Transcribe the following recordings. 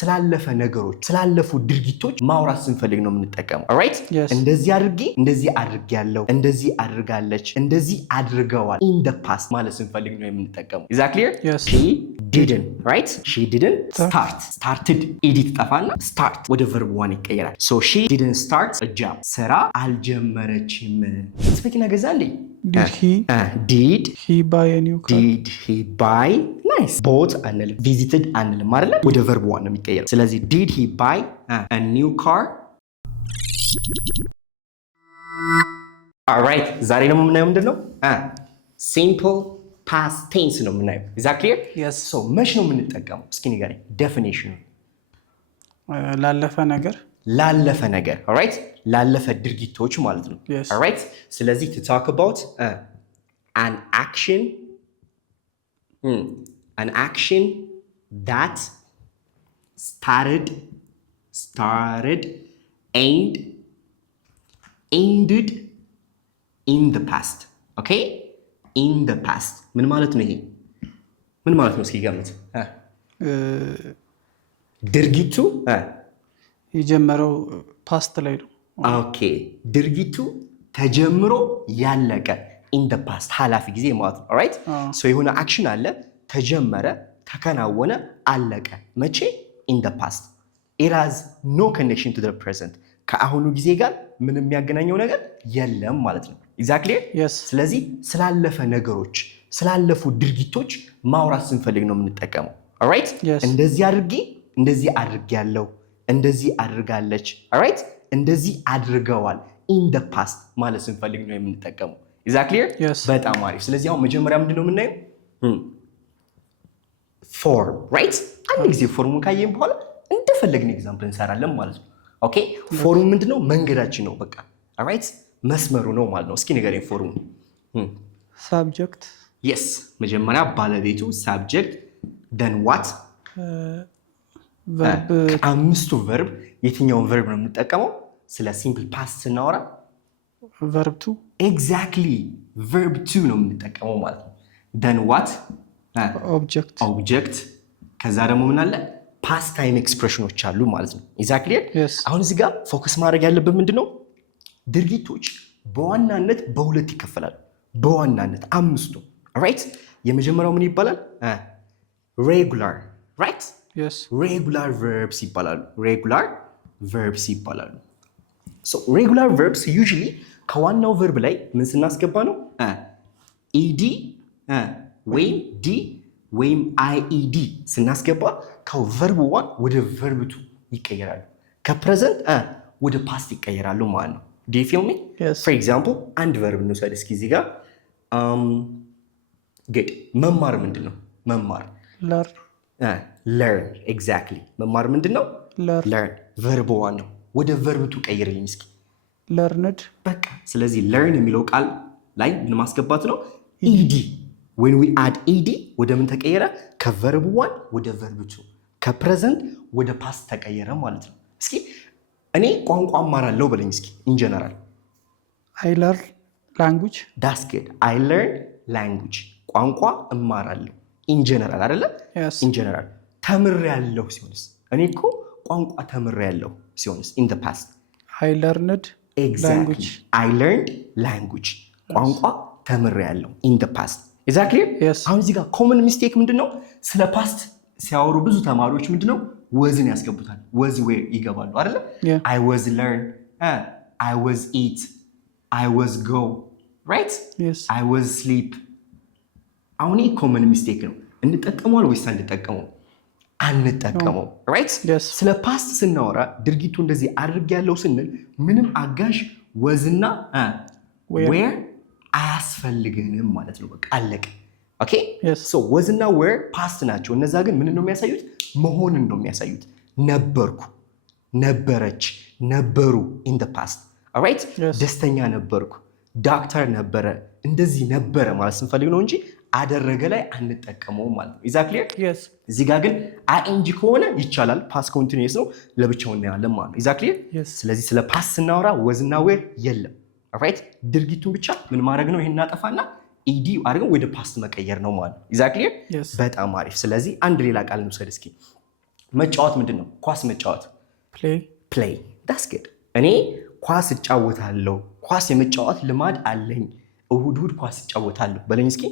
ስላለፈ ነገሮች ስላለፉ ድርጊቶች ማውራት ስንፈልግ ነው የምንጠቀመው። ኦልራይት እንደዚህ አድርጌ እንደዚህ አድርጌያለሁ እንደዚህ አድርጋለች እንደዚህ አድርገዋል in the past ማለት ስንፈልግ ነው የምንጠቀመው። is that clear? she didn't right she didn't started edit ጠፋና start ወደ verb 1 ይቀየራል። so she didn't start a job ስራ አልጀመረችም። ስፔኪንግ ገዛልኝ did he buy a new car? did he buy nice bought አንልም visited አንልም አይደል? ወደ verb 1 ነው የሚቀየረው። ስለዚህ did he buy a new car? alright ዛሬ ደግሞ የምናየው ምንድነው? simple past tense ነው የምናየው። is that clear? yes so መች ነው የምንጠቀመው? እስኪ ንገረኝ definition። ላለፈ ነገር alright ላለፈ ድርጊቶች ማለት ነው። alright ስለዚህ to talk about an action that started and ended in the past. okay in the past ምን ማለት ነው? ይሄ ምን ማለት ነው? እስኪ ገምት። ድርጊቱ የጀመረው ፓስት ላይ ነው። ኦኬ ድርጊቱ ተጀምሮ ያለቀ in the past ሐላፊ ጊዜ ማለት ነው። ኦልራይት ሶ የሆነ አክሽን አለ ተጀመረ ተከናወነ አለቀ መቼ? in the past it has no connection to the present ከአሁኑ ጊዜ ጋር ምንም የሚያገናኘው ነገር የለም ማለት ነው። exactly yes ስለዚህ ስላለፈ ነገሮች ስላለፉ ድርጊቶች ማውራት ስንፈልግ ነው የምንጠቀመው። ኦልራይት እንደዚህ አድርጌ እንደዚህ አድርጌያለሁ እንደዚህ አድርጋለች alright እንደዚህ አድርገዋል in the past ማለት ስንፈልግ ነው የምንጠቀመው። is that clear? yes በጣም አሪፍ። ስለዚህ አሁን መጀመሪያ ምንድነው የምናየው? form right አንድ ጊዜ ፎርሙን ካየን በኋላ እንደፈለግን ኤግዛምፕል እንሰራለን ማለት ነው። ኦኬ ፎርሙ ምንድነው? መንገዳችን ነው በቃ alright መስመሩ ነው ማለት ነው። እስኪ ንገረኝ ፎርሙ። subject yes መጀመሪያ ባለቤቱ subject then what ከአምስቱ ቨርብ የትኛውን ቨርብ ነው የምንጠቀመው? ስለ ሲምፕል ፓስት ስናወራ verb 2 exactly verb 2 ነው የምንጠቀመው ማለት ነው። then what object ከዛ ደግሞ ምን አለ? past time expressionዎች አሉ ማለት ነው። exactly አሁን እዚህ ጋር ፎከስ ማድረግ ያለብን ምንድነው? ድርጊቶች በዋናነት በሁለት ይከፈላሉ። በዋናነት አምስቱ right የመጀመሪያው ምን ይባላል? regular right yes regular verbs ይባላሉ። so regular verbs usually ከዋናው verb ላይ ምን ስናስገባ ነው? ed ወይም d ወይም ied ስናስገባ ከverb 1 ወደ verb 2 ይቀየራሉ። ከpresent ወደ past ይቀየራሉ ማለት ነው። do you feel me? yes for example አንድ verb እንውሰድ እስኪ እዚህ ጋር good መማር ምንድነው? መማር learn exactly መማር ምንድነው? learn verb 1 ነው። ወደ verb 2 ቀይርልኝ እስኪ learned በቃ ስለዚህ learn የሚለው ቃል ላይ ምን ማስገባት ነው? ed when we add ed ወደ ምን ተቀየረ? ከverb 1 ወደ verb 2 ከpresent ወደ past ተቀየረ ማለት ነው። እስኪ እኔ ቋንቋ እማራለሁ በለኝ እስኪ in general I learn language that's good I learn language ቋንቋ እማራለሁ in general አይደለ? yes in general ተምሬያለሁ ሲሆንስ? እኔ እኮ ቋንቋ ተምሬያለሁ ሲሆንስ? in the past I learned exactly I learned language ቋንቋ ተምሬያለሁ in the past exactly yes አሁን እዚህ ጋር common mistake ምንድነው? ስለ past ሲያወሩ ብዙ ተማሪዎች ምንድነው ወዝን ያስገቡታል። ወዝ where ይገባሉ አይደለ? I was learn I was eat I was go right yes I was sleep አሁን ይሄ common mistake ነው። እንጠቀመዋል ወይስ አንጠቀመው? አንጠቀመው right yes ስለ past ስናወራ ድርጊቱ እንደዚህ አድርጌያለሁ ስንል ምንም አጋዥ ወዝና where አያስፈልገንም ማለት ነው። በቃ አለቀ። ኦኬ ሶ ወዝና where past ናቸው። እነዛ ግን ምን ነው የሚያሳዩት? መሆንን ነው የሚያሳዩት። ነበርኩ፣ ነበረች፣ ነበሩ in the past alright ደስተኛ ነበርኩ፣ ዶክተር ነበረ፣ እንደዚህ ነበረ ማለት ስንፈልግ ነው እንጂ አደረገ ላይ አንጠቀመውም ማለት ነው። exactly yes እዚህ ጋር ግን ing ከሆነ ይቻላል። past continuous ነው ለብቻው እናያለን ማለት ነው። exactly ስለዚህ ስለ past ስናወራ ወዝና where የለም። alright ድርጊቱን ብቻ ምን ማድረግ ነው? ይሄን እናጠፋና ed አድርገን ወደ past መቀየር ነው ማለት ነው። exactly በጣም አሪፍ። ስለዚህ አንድ ሌላ ቃል እንውሰድ እስኪ መጫወት ምንድን ነው? ኳስ መጫወት play that's good። እኔ ኳስ እጫወታለሁ፣ ኳስ የመጫወት ልማድ አለኝ፣ እሁድ ኳስ እጫወታለሁ በለኝ እስኪ።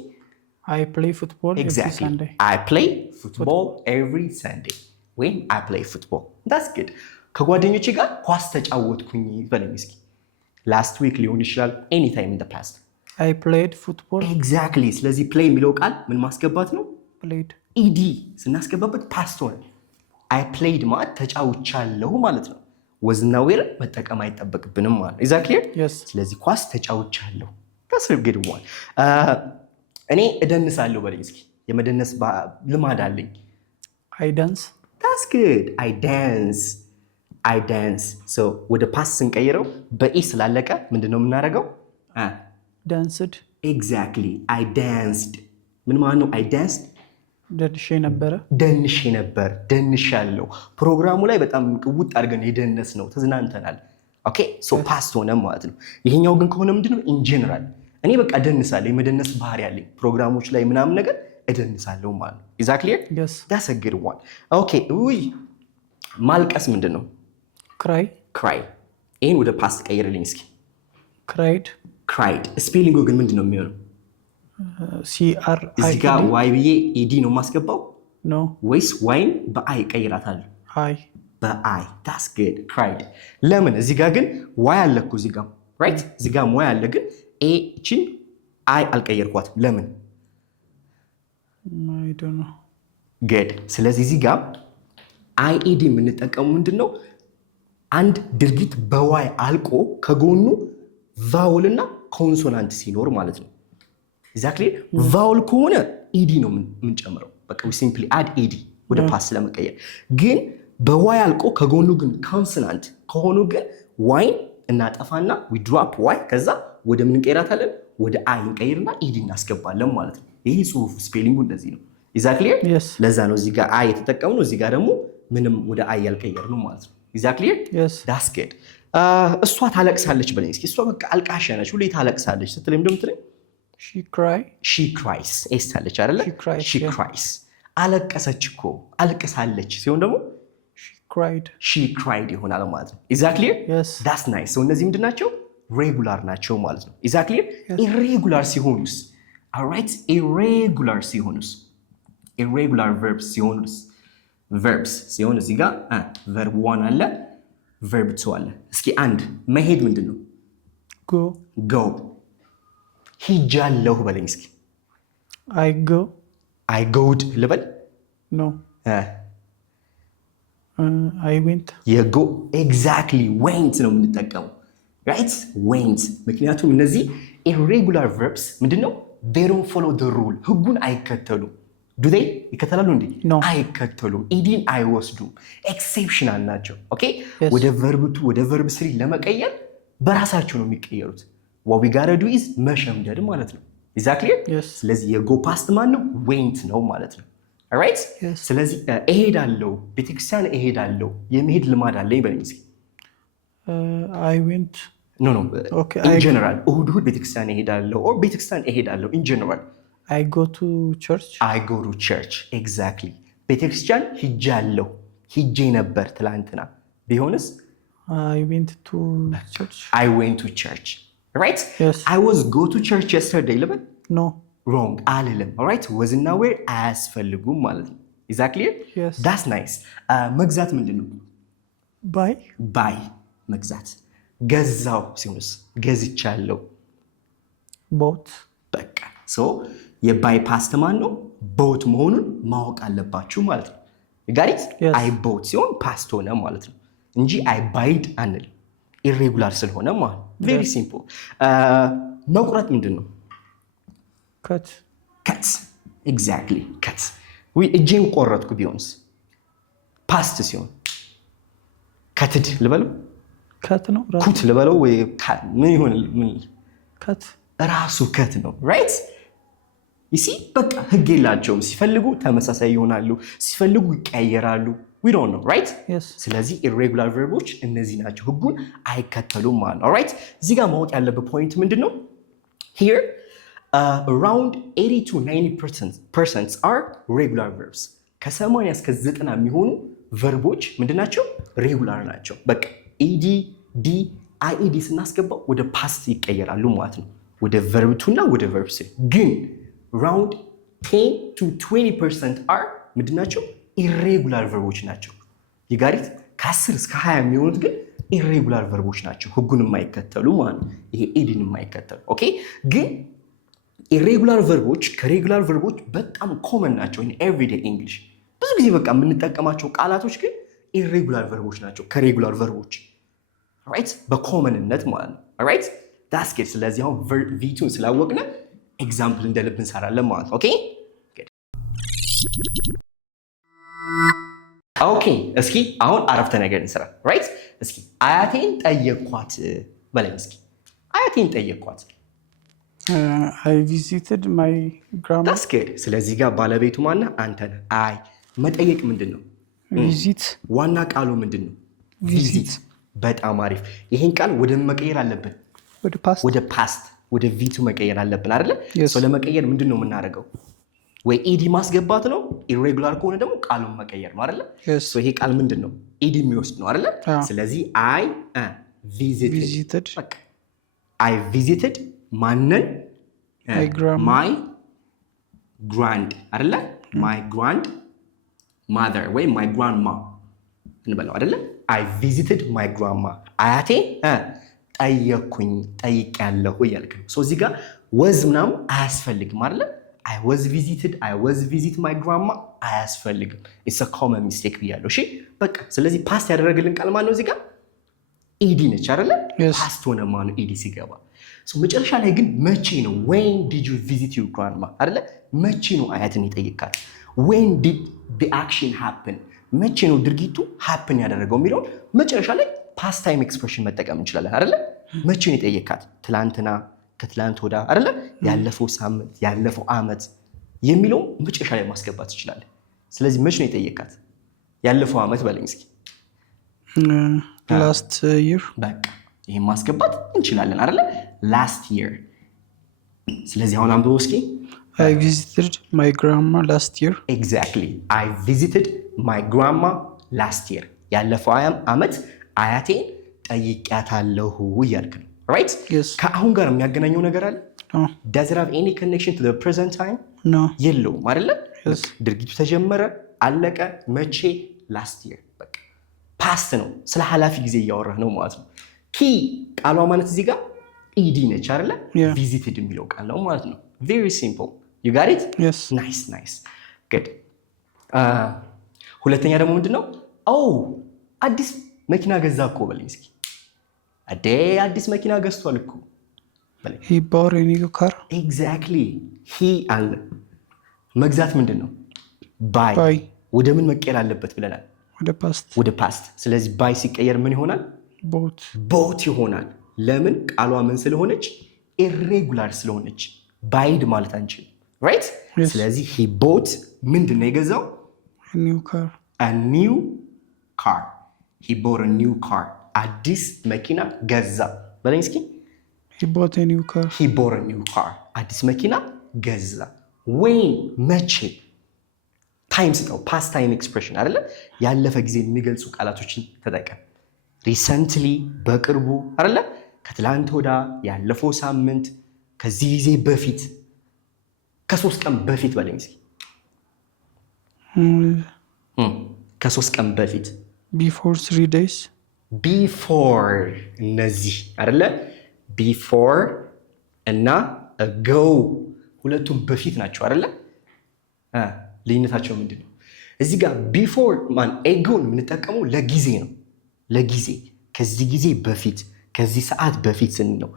I play football every Sunday። I play football every Sunday ወይም I play football that's good። ከጓደኞቼ ጋር ኳስ ተጫወትኩኝ በለኝ እስኪ። last week ሊሆን ይችላል anytime in the past I played football exactly። ስለዚህ play የሚለው ቃል ምን ማስገባት ነው? played ed ስናስገባበት past ሆነ። I played ማለት ተጫውቻለሁ ማለት ነው። ወዝና ዌር መጠቀም አይጠበቅብንም ማለት ነው። exactly yes። ስለዚህ ኳስ ተጫውቻለሁ that's a good one። እኔ እደንሳለሁ በለኝ እስኪ። የመደነስ ልማድ አለኝ። I dance that's good I dance so ወደ ፓስ ስንቀይረው በኢ ስላለቀ ምንድነው የምናደርገው? danced exactly I danced ምን ማለት ነው? I danced ደንሼ ነበር ደንሻለሁ። ፕሮግራሙ ላይ በጣም ቅውጥ አድርገን የደነስ ነው ተዝናንተናል። ኦኬ ሶ ፓስት ሆነ ማለት ነው። ይሄኛው ግን ከሆነ ምንድነው? ኢን ጀነራል እኔ በቃ ደንሳለሁ፣ የመደነስ ባህሪ ያለኝ ፕሮግራሞች ላይ ምናምን ነገር እደንሳለሁ ማለት ነው። is that clear? yes that's a good one okay ማልቀስ ምንድነው? cry ይሄን ወደ ፓስት ቀይርልኝ እስኪ። cried ስፔሊንጉ ግን ምንድነው የሚሆነው? CRI እዚህ ጋር ዋይ ብዬ ኢዲ ነው የማስገባው no ወይስ ዋይን በአይ ቀይራታለሁ? I በአይ that's good cried። ለምን እዚህ ጋር ግን ዋይ አለ እኮ እዚህ ጋር right እዚህ ጋር ዋይ አለ ግን ኤ እቺን አይ አልቀየርኳትም። ለምን? I don't know good። ስለዚህ እዚህ ጋር አይኢዲ የምንጠቀመው ምንድነው? አንድ ድርጊት በዋይ አልቆ ከጎኑ ቫውል እና ኮንሶናንት ሲኖር ማለት ነው። exactly ቫውል ከሆነ ኢዲ ነው የምንጨምረው። በቃ we simply add ed ወደ ፓስ ለመቀየር። ግን በዋይ አልቆ ከጎኑ ግን ኮንሶናንት ከሆኑ ግን ዋይን እናጠፋና we drop y ከዛ ወደ ምን እንቀይራታለን? ወደ አይ እንቀይርና ኢዲ እናስገባለን ማለት ነው። ይሄ ጽሁፍ ስፔሊንጉ እንደዚህ ነው። exactly yes ለዛ ነው እዚህ ጋር አይ የተጠቀምነው፣ እዚህ ጋር ደግሞ ምንም ወደ አይ ያልቀየርነው ማለት ነው። exactly yes that's good። እሷ ታለቅሳለች በለኝ እስኪ። እሷ በቃ አልቃሻ ነች፣ ሁሌ ታለቅሳለች ስትለኝ እንደምትለኝ she cries ኤስ አለች አይደለ? she cries አለቀሰች እኮ አልቅሳለች ሲሆን ደግሞ she cried ይሆናል ማለት ነው። exactly yes that's nice። so እነዚህ ምንድን ናቸው? ሬጉላር ናቸው ማለት ነው። exactly irregular ሲሆኑስ? alright irregular ሲሆኑስ? irregular verbs ሲሆኑስ? verbs ሲሆን እዚህ ጋር verb 1 አለ verb 2 አለ። እስኪ አንድ መሄድ ምንድን ነው? go ሂጃለሁ በለኝ እስኪ። I go'd ልበል? no I went የጎ exactly went ነው የምንጠቀመው right went። ምክንያቱም እነዚህ irregular verbs ምንድነው? they don't follow the rule ህጉን አይከተሉም። do they ይከተላሉ እንዴ? አይከተሉም። ኢዲን አይወስዱም። ኤክሴፕሽናል ናቸው። ኦኬ ወደ verb 2 ወደ verb 3 ለመቀየር በራሳቸው ነው የሚቀየሩት። what we gotta do is መሸምደድ ማለት ነው። exactly ስለዚህ የጎ ፓስት ማን ነው? went ነው ማለት ነው። alright ስለዚህ እሄዳለሁ፣ ቤተክርስቲያን እሄዳለሁ፣ የመሄድ ልማድ አለኝ በለኝ እስኪ። I went no okay in general እሁድ ቤተክርስቲያን እሄዳለሁ or ቤተክርስቲያን እሄዳለሁ in general I go to church exactly ቤተክርስቲያን ሂጃለሁ፣ ሂጄ ነበር ትላንትና ቢሆንስ? I went to church right yes I was go to church yesterday ልበል? no wrong አልልም። alright ወዝና ዌር አያስፈልጉም ማለት ነው። exactly yes that's nice። መግዛት ምንድን ነው? buy መግዛት። ገዛው ሲሆንስ? ገዝቻለሁ bought በቃ ሶ የባይ ፓስት ማን ነው? ቦት መሆኑን ማወቅ አለባችሁ ማለት ነው። ጋሪት አይ ቦት ሲሆን ፓስት ሆነ ማለት ነው እንጂ አይ ባይድ አንል ኢሬጉላር ስለሆነ ማለት ነው። ቬሪ ሲምፕል። መቁረጥ ምንድን ነው? cut exactly cut እጄን ቆረጥኩ ቢሆንስ? ፓስት ሲሆን ከትድ ልበለው? ከት ነው ኩት ልበለው ወይ ምን ይሆን? ምን ከት ራሱ ከት ነው ራይት ይሲ በቃ ህግ የላቸውም። ሲፈልጉ ተመሳሳይ ይሆናሉ፣ ሲፈልጉ ይቀያየራሉ። we don't know right yes ስለዚህ irregular verbs እነዚህ ናቸው፣ ህጉን አይከተሉም ማለት ነው። alright እዚህ ጋር ማወቅ ያለበት ፖይንት ምንድነው? here around 80 to 90% are regular verbs። ከ80 እስከ 90 የሚሆኑ ቨርቦች ምንድናቸው? ሬጉላር ናቸው። በቃ ኢዲ ዲ አይኢዲ ስናስገባው ወደ ፓስት ይቀየራሉ ማለት ነው፣ ወደ ቨርብ 2 እና ወደ ቨርብ 3። ግን ራውንድ 10 to 20% አር ምንድናቸው? ኢሬጉላር ቨርቦች ናቸው። ይጋሪት ከ10 እስከ 20 የሚሆኑት ግን ኢሬጉላር ቨርቦች ናቸው፣ ህጉን የማይከተሉ ማለት ነው። ይሄ ኢዲን የማይከተሉ ኦኬ። ግን ኢሬጉላር ቨርቦች ከሬጉላር ቨርቦች በጣም ኮመን ናቸው ኢን ኤቭሪዴይ እንግሊሽ። ብዙ ጊዜ በቃ የምንጠቀማቸው ቃላቶች ግን ኢሬጉላር ቨርቦች ናቸው ከሬጉላር ቨርቦች ራይት፣ በኮመንነት ማለት ነው ራይት። ዳትስ ጉድ። ስለዚህ አሁን ቪቱን ስላወቅነ ኤግዛምፕል እንደ ልብ እንሰራለን ማለት ነው። ኦኬ ኦኬ። እስኪ አሁን አረፍተ ነገር እንስራ ራይት። እስኪ አያቴን ጠየኳት በለኝ። እስኪ አያቴን ጠየኳት። I visited my grandma. That's good. ስለዚህ ጋር ባለቤቱ ማነህ? አንተ ነህ። አይ መጠየቅ ምንድን ነው? ቪዚት። ዋና ቃሉ ምንድን ነው? ቪዚት። በጣም አሪፍ። ይሄን ቃል ወደ መቀየር አለብን፣ ወደ ፓስት ወደ ቪቱ መቀየር አለብን አይደለ? ሰው ለመቀየር ምንድን ነው የምናደርገው? ወይ ኢዲ ማስገባት ነው። ኢሬጉላር ከሆነ ደግሞ ቃሉን መቀየር ነው አይደለ? ይሄ ቃል ምንድን ነው? ኢዲ የሚወስድ ነው አይደለ? ስለዚህ አይ ቪዚትድ። በቃ አይ ቪዚትድ ማንን? ማይ ግራንድ አይደለ? ማይ ግራንድ ማዘር ወይ ማይ ግራንድማ እንበለው አይደለ? አይ ቪዚትድ ማይ ግራንድማ፣ አያቴ ጠየኩኝ፣ ጠይቄያለሁ እያልክ ነው። እዚህ ጋር ወዝ ምናምን አያስፈልግም አይደለ? አይ ወዝ ቪዚትድ፣ አይ ወዝ ቪዚት ማይ ግራንድማ አያስፈልግም። ኢትስ አ ኮመን ሚስቴክ ብያለሁ። እሺ በቃ ስለዚህ ፓስት ያደረግልን ቃል ማነው? እዚህ ጋር ኢዲ ነች አይደለ? ፓስት ሆነ ማነው? ኢዲ ሲገባ መጨረሻ ላይ ግን መቼ ነው? ዌን ዲድ ዩ ቪዚት ዩር ግራንድማ አይደለ? መቼ ነው አያትን የጠየቃት? ዌን ዲድ ዘ አክሽን ሃፕን፣ መቼ ነው ድርጊቱ ሃፕን ያደረገው የሚለውን መጨረሻ ላይ ፓስት ታይም ኤክስፕሬሽን መጠቀም እንችላለን አይደለ? መቼ ነው የጠየቃት? ትላንትና፣ ከትላንት ወዳ አይደለ? ያለፈው ሳምንት፣ ያለፈው ዓመት የሚለው መጨረሻ ላይ ማስገባት ትችላለህ። ስለዚህ መቼ ነው የጠየቃት? ያለፈው ዓመት በለኝ እስኪ። ላስት ይር። በቃ ይሄን ማስገባት እንችላለን አይደለ? ላስት ይር። ስለዚህ አሁን አንብበው እስኪ። I visited my grandma last year. Exactly. I visited my grandma last year. ያለፈው ዓመት አያቴን ጠይቄያታለሁ እያልክ ነው right? Yes. ከአሁን ጋር የሚያገናኘው ነገር አለ? No. Does it have any connection to the present time? No. የለውም አይደለ? Yes. ድርጊቱ ተጀመረ፣ አለቀ፣ መቼ? ላስት ይር። በቃ ፓስት ነው፣ ስለ ኃላፊ ጊዜ እያወራህ ነው ማለት ነው። ኪ ቃሏ ማለት እዚህ ጋር ኢዲ ነች አይደለ? ቪዚትድ የሚለው ቃል ነው ማለት ነው። very simple. you got it? Yes. nice good. ሁለተኛ ደግሞ ምንድነው? አዲስ መኪና ገዛ እኮ በለኝ እስኪ። አዲስ መኪና ገዝቷል እኮ በለኝ። he bought a new car. exactly. he አለ መግዛት ምንድነው? buy ወደ ምን መቀየር አለበት ብለናል? ወደ ፓስት። ስለዚህ ባይ ሲቀየር ምን ይሆናል? ቦት ይሆናል። ለምን? ቃሏ ምን ስለሆነች? ኢሬጉላር ስለሆነች ባይድ ማለት አንችልም ራይት? ስለዚህ he bought ምንድን ነው የገዛው? a new car. he bought a new car. አዲስ መኪና ገዛ በለኝ እስኪ። he bought a new car. አዲስ መኪና ገዛ። when መቼ? ታይም ስጠው። ፓስት ታይም ኤክስፕሬሽን አይደለ? ያለፈ ጊዜ የሚገልጹ ቃላቶችን ተጠቀም። ሪሰንትሊ በቅርቡ አይደለ? ከትላንት ወዳ፣ ያለፈው ሳምንት፣ ከዚህ ጊዜ በፊት፣ ከ3 ቀን በፊት በለኝ እስኪ። ከ3 ቀን በፊት። before 3 days. before እነዚህ አይደለ? before እና ago ሁለቱም በፊት ናቸው አይደለ? ልዩነታቸው ምንድን ነው? እዚህ ጋር ቢፎር ኤጎን የምንጠቀመው ለጊዜ ነው። ለጊዜ ከዚህ ጊዜ በፊት ከዚህ ሰዓት በፊት ስንል ነው።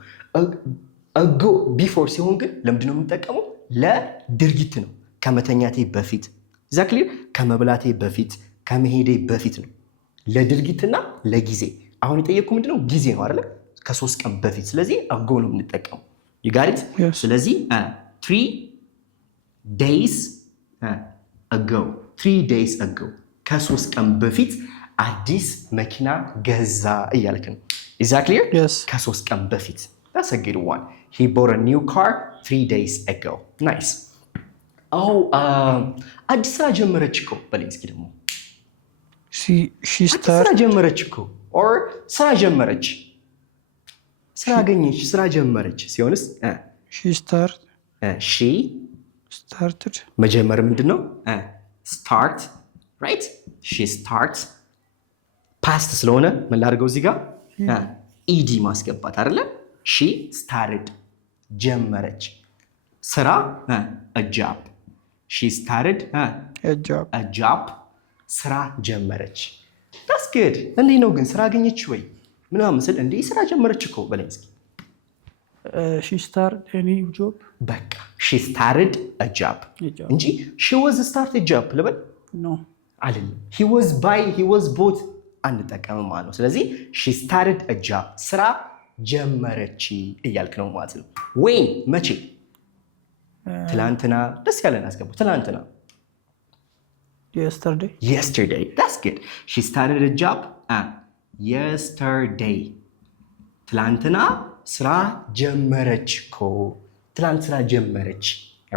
ኤጎ ቢፎር ሲሆን ግን ለምንድን ነው የምንጠቀመው? ለድርጊት ነው። ከመተኛቴ በፊት ዛክሊ ከመብላቴ በፊት ከመሄዴ በፊት ነው። ለድርጊትና ለጊዜ። አሁን የጠየቅኩ ምንድነው? ጊዜ ነው አይደለ? ከ3 ቀን በፊት። ስለዚህ ኤጎ ነው የምንጠቀመው። you got it? ስለዚህ 3 days ago 3 days ago ከ3 ቀን በፊት አዲስ መኪና ገዛ እያልክ ነው። is that clear? yes. ከ3 ቀን በፊት that's a good one. he bought a new car 3 days ago. nice. አዲስ ስራ ጀመረች እኮ በለኝ እስኪ ደግሞ። she ስራ start ጀመረች እኮ or ስራ ጀመረች ስራ አገኘች ስራ ጀመረች ሲሆንስ she start she started መጀመር ምንድነው start right she starts past ስለሆነ ምን ላድርገው እዚህ ጋር ed ማስገባት አይደለ she started ጀመረች ስራ a job she started a job ስራ ጀመረች that's good እንዴ ነው ግን ስራ አገኘች ወይ ምናምን ስል እንዴ ስራ ጀመረች እኮ በለኝ እስኪ she started a new job በቃ she started a job እንጂ she was start a job ልበል no አይደለም he was both አንጠቀምም ማለት ነው ስለዚህ she started a job ስራ ጀመረች እያልክ ነው ማለት ነው when መቼ ትላንትና ደስ ያለን አስገቡ ትላንትና yesterday that's good she started a job yesterday ትላንትና ስራ ጀመረች እኮ ትላንት ስራ ጀመረች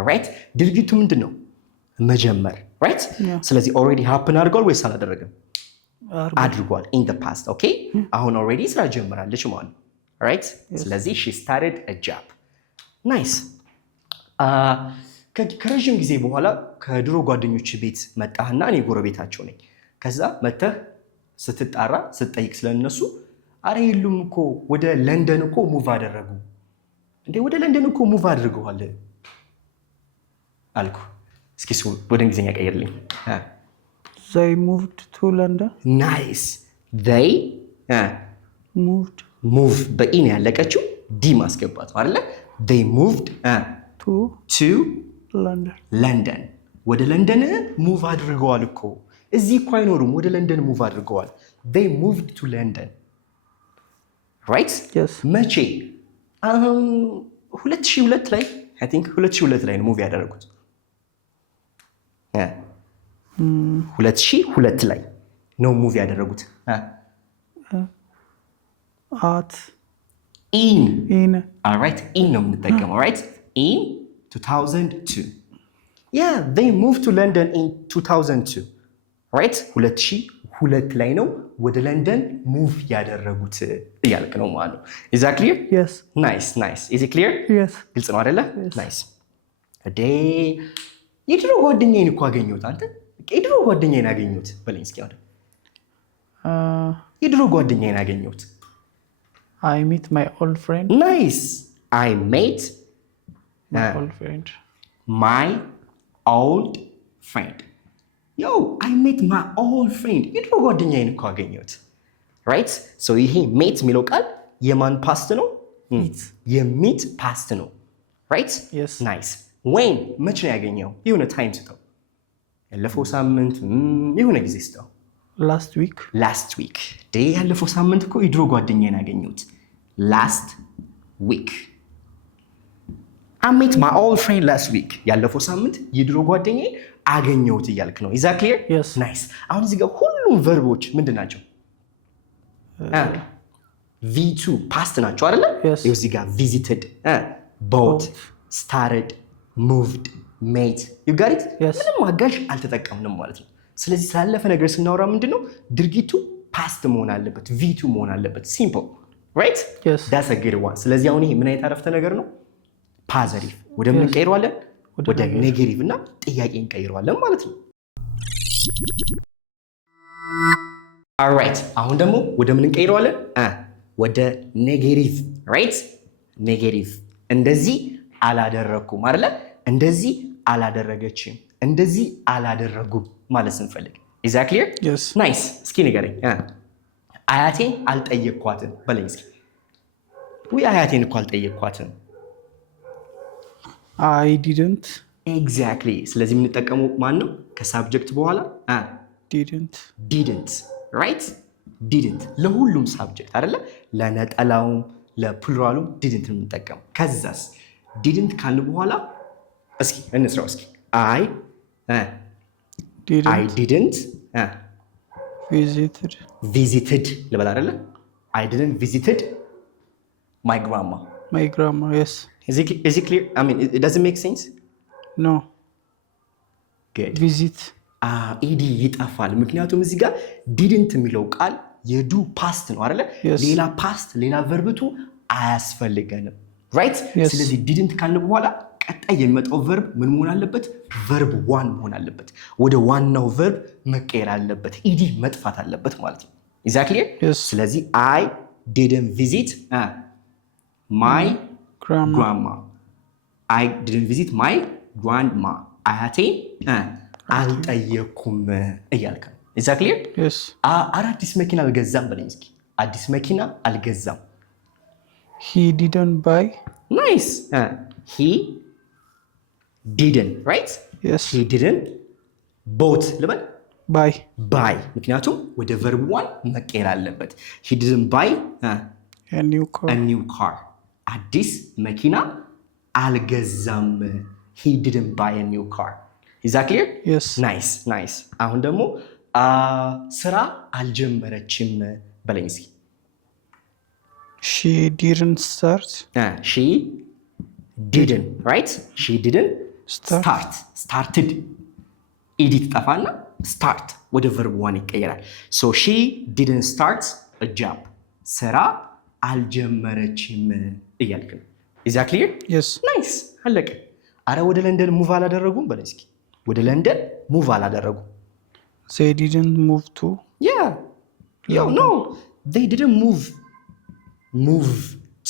right ድርጊቱ ምንድነው መጀመር right ስለዚህ already happen አድርጓል ወይስ አላደረገም አድርጓል in the past okay አሁን already ስራ ጀምራለች ማለት ነው right ስለዚህ she started a job nice ከረጅም ጊዜ በኋላ ከድሮ ጓደኞች ቤት መጣህና እኔ ጎረቤታቸው ነኝ ከዛ መተህ ስትጣራ ስትጠይቅ ስለነሱ አረ የሉም እኮ ወደ ለንደን እኮ ሙቭ አደረጉ እንዴ ወደ ለንደን እኮ ሙቭ አድርገዋል አልኩ እስኪ ወደ እንግሊዝኛ ቀይርልኝ they moved to London nice they move በኢን ያለቀችው ዲ ማስገባት ነው አይደለ they moved to ለንደን ወደ ለንደን ሙቭ አድርገዋል እኮ እዚህ እኮ አይኖሩም ወደ ለንደን ሙቭ አድርገዋል they moved to London right yes መቼ 2002 ላይ I think 2002 ላይ ነው ሙቭ ያደረጉት 2002 ላይ ነው ሙቭ ያደረጉት at in all right in ነው የምንጠቀመው right in 2002 yeah they moved to London in 2002 right 2002 ላይ ነው ወደ ለንደን ሙቭ ያደረጉት እያልክ ነው ማለት ነው is that clear yes nice is it clear yes ግልጽ ነው አይደለ nice እዴ የድሮ ጓደኛዬን እኮ አገኘሁት አንተ የድሮ ጓደኛዬን አገኘሁት በለኝ እስኪ አሁን የድሮ ጓደኛዬን አገኘሁት I meet my old friend nice I met my old friend my old friend yo I met my old friend የድሮ ጓደኛዬን እኮ አገኘሁት right so ይሄ meet የሚለው ቃል የማን ፓስት ነው የሚት ፓስት ነው right yes nice when መቼ ነው ያገኘው የሆነ ታይም ስጠው ያለፈው ሳምንት የሆነ ጊዜ ስጠው last week day ያለፈው ሳምንት እኮ የድሮ ጓደኛዬን አገኘሁት last week I met my old friend last week ያለፈው ሳምንት የድሮ ጓደኛዬን አገኘሁት እያልክ ነው is that clear yes nice አሁን እዚህ ጋር ሁሉም ቨርቦች ምንድን ናቸው v2 past ናቸው አይደለ yes እዚህ ጋር visited bought started moved made you got it yes ምንም አጋዥ አልተጠቀምንም ማለት ነው ስለዚህ ስላለፈ ነገር ስናወራ ምንድነው ድርጊቱ past መሆን አለበት v2 መሆን አለበት simple right yes that's a good one ስለዚህ አሁን ይሄ ምን አይነት አረፍተ ነገር ነው ፖዚቲቭ ወደ ምን ቀይሯለን ወደ ኔጌቲቭ እና ጥያቄ እንቀይሯለን ማለት ነው alright አሁን ደግሞ ወደ ምን እንቀይሯለን ወደ ኔጌቲቭ right ኔጌቲቭ እንደዚህ አላደረኩም አይደለ እንደዚህ አላደረገችም እንደዚህ አላደረጉም ማለት ስንፈልግ is that clear yes nice እስኪ ንገረኝ አያቴን አልጠየቅኳትም በለኝ እስኪ ወይ አያቴን እኮ አልጠየቅኳትም I didn't exactly ስለዚህ የምንጠቀመው ማን ነው ከሳብጀክት በኋላ didn't right didn't ለሁሉም ሳብጀክት አይደለ ለነጠላውም ለፕሉራሉም didn't የምንጠቀመው ከዛስ didn't ካልን በኋላ እስኪ እንስራው እስኪ I didn't visited ልበል አይደለ I didn't visited my grandma yes is it clear I mean it doesn't make sense no good visit ኢዲ ይጠፋል። ምክንያቱም እዚህ ጋር ዲድንት የሚለው ቃል የዱ ፓስት ነው አይደለ? ሌላ ፓስት ሌላ ቨርብቱ አያስፈልገንም። ራይት? ስለዚህ ዲድንት ካልን በኋላ ቀጣይ የሚመጣው ቨርብ ምን መሆን አለበት? ቨርብ ዋን መሆን አለበት። ወደ ዋናው ቨርብ መቀየር አለበት። ኢዲ መጥፋት አለበት ማለት ነው። ኤግዛክትሊ። ስለዚህ አይ ዲድንት ቪዚት ማይ ግራንድማ። አይ ዲድንት ቪዚት ማይ ግራንድማ። አያቴን አልጠየኩም እያልክ ነው። ኤግዛክትሊ። አዲስ መኪና አልገዛም በለኝ እስኪ። አዲስ መኪና አልገዛም። he didn't buy. Nice. He didn't, right? Yes. He didn't bought ልበል buy. ምክንያቱም ወደ verb one መቀየር አለበት። he didn't buy a new car. አዲስ መኪና አልገዛም። he didn't buy a new car. Is that clear? Yes. Nice. አሁን ደግሞ ስራ አልጀመረችም በለኝ እስኪ። she didn't start. She didn't, right? She didn't start. Started. ኢዲ ትጠፋና start ወደ verb one ይቀየራል። So she didn't start a job. ስራ አልጀመረችም እያልክ ነው። Is that clear? Yes. Nice. አለቀ። አረ ወደ ለንደን ሙቭ አላደረጉም በለኝ እስኪ። ወደ ለንደን ሙቭ አላደረጉም። They didn't move to. Yeah. No. They didn't move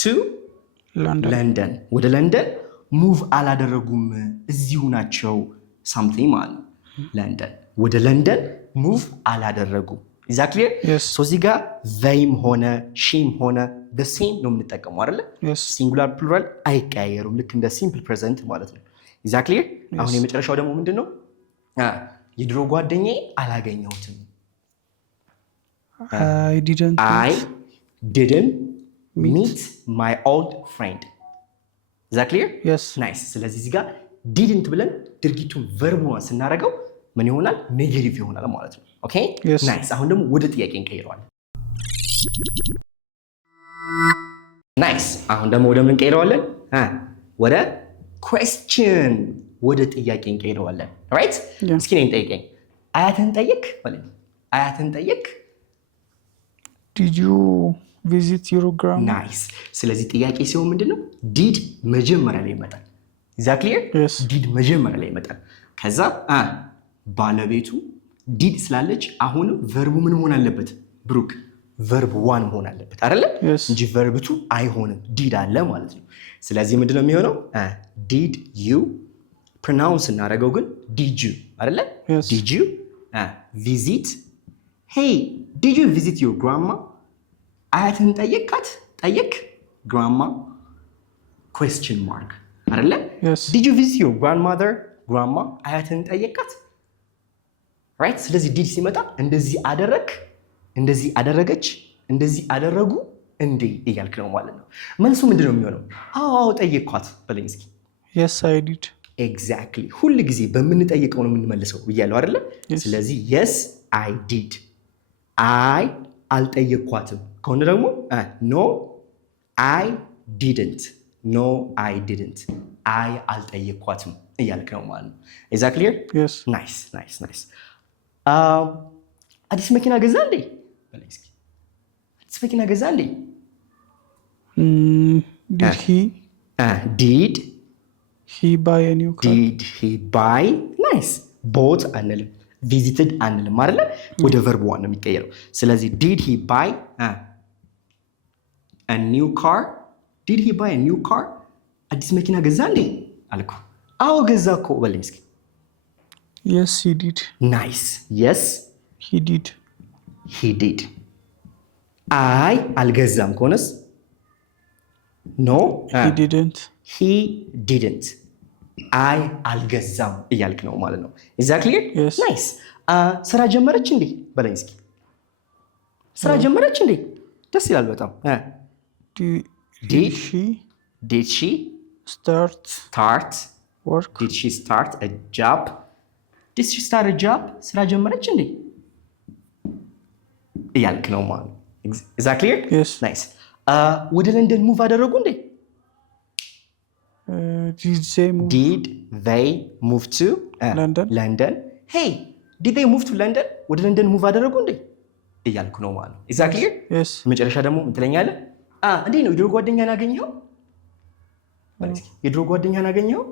to London. ወደ ለንደን ሙቭ አላደረጉም። እዚሁ ናቸው something ማለት ነው። ለንደን ወደ ለንደን ሙቭ አላደረጉም። Exactly? Yes. So እዚህ ጋር theyም ሆነ sheም ሆነ the same ነው የምንጠቀመው አይደለ? Yes. ሲንጉላር ፕሉራል አይቀያየሩም። ልክ እንደ ሲምፕል ፕሬዘንት ማለት ነው። Exactly? አሁን የመጨረሻው ደግሞ ምንድነው? የድሮ ጓደኛዬ አላገኘሁትም። I didn't meet my old friend. Is that clear? Yes. Nice. ስለዚህ እዚህ ጋር didn't ብለን ድርጊቱን verb1 ስናደርገው ምን ይሆናል? ኔጌቲቭ ይሆናል ማለት ነው። ኦኬ? Yes. ናይስ። አሁን ደግሞ ወደ ጥያቄ እንቀይረዋለን። ናይስ። አሁን ደግሞ ወደ ምን እንቀይረዋለን? ወደ question ወደ ጥያቄ እንቀይረዋለን። ራይት? እስኪ ነኝ ጠይቀኝ። አያትን ጠይቅ ማለት አያትን ጠይቅ። Did you visit your grandma? ናይስ። ስለዚህ ጥያቄ ሲሆን ምንድነው? ዲድ መጀመሪያ ላይ ይመጣል። ኤግዛክትሊ? ዲድ መጀመሪያ ላይ ይመጣል። ከዛ ባለቤቱ ዲድ ስላለች አሁንም ቨርቡ ምን መሆን አለበት? ብሩክ ቨርብ ዋን መሆን አለበት አይደለ? እንጂ ቨርብቱ አይሆንም። ዲድ አለ ማለት ነው። ስለዚህ ምንድነው የሚሆነው? ዲድ ዩ ፕሮናውንስ እናደርገው ግን ዲድ ዩ አይደለ? ዲድ ዩ ቪዚት ሄይ ዲድ ዩ ቪዚት ዩር ግራንማ? አያትን ጠየቃት? ጠየቅ ግራንማ ኩዌስችን ማርክ አይደለ? ዲድ ዩ ቪዚት ዩር ግራንማዘር? ግራንማ አያትን ጠየቃት? ራይት። ስለዚህ ዲድ ሲመጣ እንደዚህ አደረግ፣ እንደዚህ አደረገች፣ እንደዚህ አደረጉ እንዴ እያልክ ነው ማለት ነው። መልሱ ምንድነው የሚሆነው? አዎ ጠየቅኳት በለኝ እስኪ። Yes, I did. ኤግዛክትሊ። ሁል ጊዜ በምንጠይቀው ነው የምንመልሰው ብያለሁ አይደለ? ስለዚህ yes I did። አይ አልጠየቅኳትም ከሆነ ደግሞ no I didn't። no I didn't። አይ አልጠየቅኳትም እያልክ ነው ማለት ነው። Is that clear? Yes. Nice. አዲስ መኪና ገዛ እንዴ በለኝ እስኪ። አዲስ መኪና ገዛ እንዴ? Did he buy a new car? Did he buy? Nice. bought አንልም፣ ቪዚትድ አንልም አይደለ? ወደ verb one ነው የሚቀየረው። ስለዚህ did he buy a new car? Did he buy a new car? አዲስ መኪና ገዛ እንዴ አልኩ። አዎ ገዛ እኮ በለኝ እስኪ። Yes, he did. Nice. Yes, he did. አይ አልገዛም ከሆነስ? No, he didn't. አይ አልገዛም እያልክ ነው ማለት ነው። Is that clear? Yes. Nice. ስራ ጀመረች እንዴ በለኝ እስኪ። ስራ ጀመረች እንዴ? ደስ ይላል በጣም። Did she start work? Did she start a job? Did she start a job? ስራ ጀመረች እንዴ እያልክ ነው ማለት ነው። Is that clear? Yes. Nice. ወደ ለንደን ሙቭ አደረጉ እንዴ? Did they move to London? London? Hey, did they move to London? ወደ ለንደን ሙቭ አደረጉ እንዴ እያልኩ ነው ማለት ነው። is that clear? yes መጨረሻ ደግሞ ምን ትለኛለህ? እንዴ ነው የድሮ ጓደኛን አገኘኸው? የድሮ ጓደኛን አገኘኸው?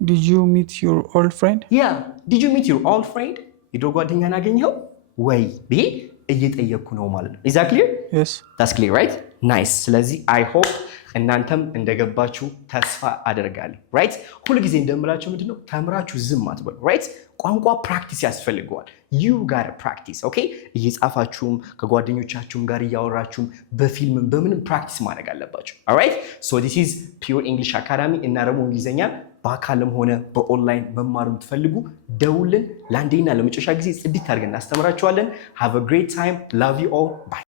did you meet your old friend? yeah did you meet your old friend? የድሮ ጓደኛን አገኘኸው ወይ ብዬ እየጠየቅኩ ነው ማለት ነው። is that clear? yes that's clear right? nice ስለዚህ I hope እናንተም እንደገባችሁ ተስፋ አደርጋለሁ right? ሁሉ ጊዜ እንደምላችሁ ምንድነው ተምራችሁ ዝም አትበሉ right? ቋንቋ ፕራክቲስ ያስፈልገዋል you got to practice okay? እየጻፋችሁም ከጓደኞቻችሁም ጋር እያወራችሁም በፊልምም በምንም ፕራክቲስ ማድረግ አለባችሁ alright? so this is Pure English Academy እና ደግሞ እንግሊዘኛ በአካልም ሆነ በኦንላይን መማር የምትፈልጉ ደውልን ለአንዴና ለመጨረሻ ጊዜ ጽድት አድርገን እናስተምራችኋለን have a great time love you all bye